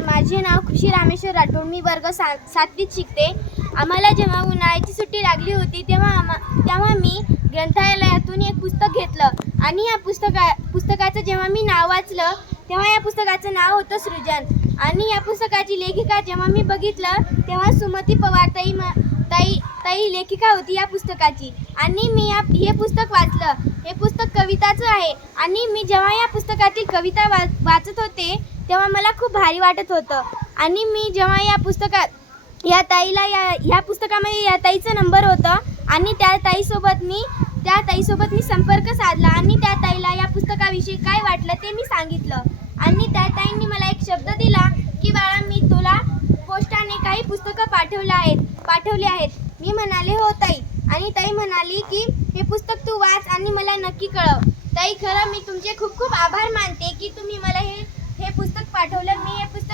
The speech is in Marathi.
माझे नाव खुशी रामेश्वर राठोड. मी वर्ग सा सातवीत शिकते. आम्हाला जेव्हा उन्हाळ्याची सुट्टी लागली होती तेव्हा आम्हा तेव्हा मी ग्रंथालयातून एक पुस्तक घेतलं. आणि या पुस्तका पुस्तकाचं जेव्हा मी नाव वाचलं तेव्हा या पुस्तकाचं नाव होतं सृजन. आणि या पुस्तकाची लेखिका जेव्हा मी बघितलं तेव्हा सुमती पवार ताई म ताई ताई लेखिका होती या पुस्तकाची. आणि मी या हे पुस्तक वाचलं. हे पुस्तक कविताचं आहे. आणि मी जेव्हा या पुस्तकातील कविता वा वाचत होते तेव्हा मला खूप भारी वाटत होतं. आणि मी जेव्हा या पुस्तकात या ताईला या ह्या पुस्तकामध्ये या ताईचा नंबर होता आणि त्या ताईसोबत मी त्या ताईसोबत मी संपर्क साधला आणि त्या ताईला या पुस्तकाविषयी काय वाटलं ते मी सांगितलं. आणि त्या ताईंनी मला एक शब्द दिला की बाळा मी तुला पोस्टाने काही पुस्तकं पाठवलं आहेत पाठवली आहेत. मी म्हणाले हो ताई. आणि ताई म्हणाली की हे पुस्तक तू वाच आणि मला नक्की कळव. ताई खरं मी तुमचे खूप खूप आभार मानते की तुम्ही मला हे हे पुस्तक पाठवलं मी हे पुस्तक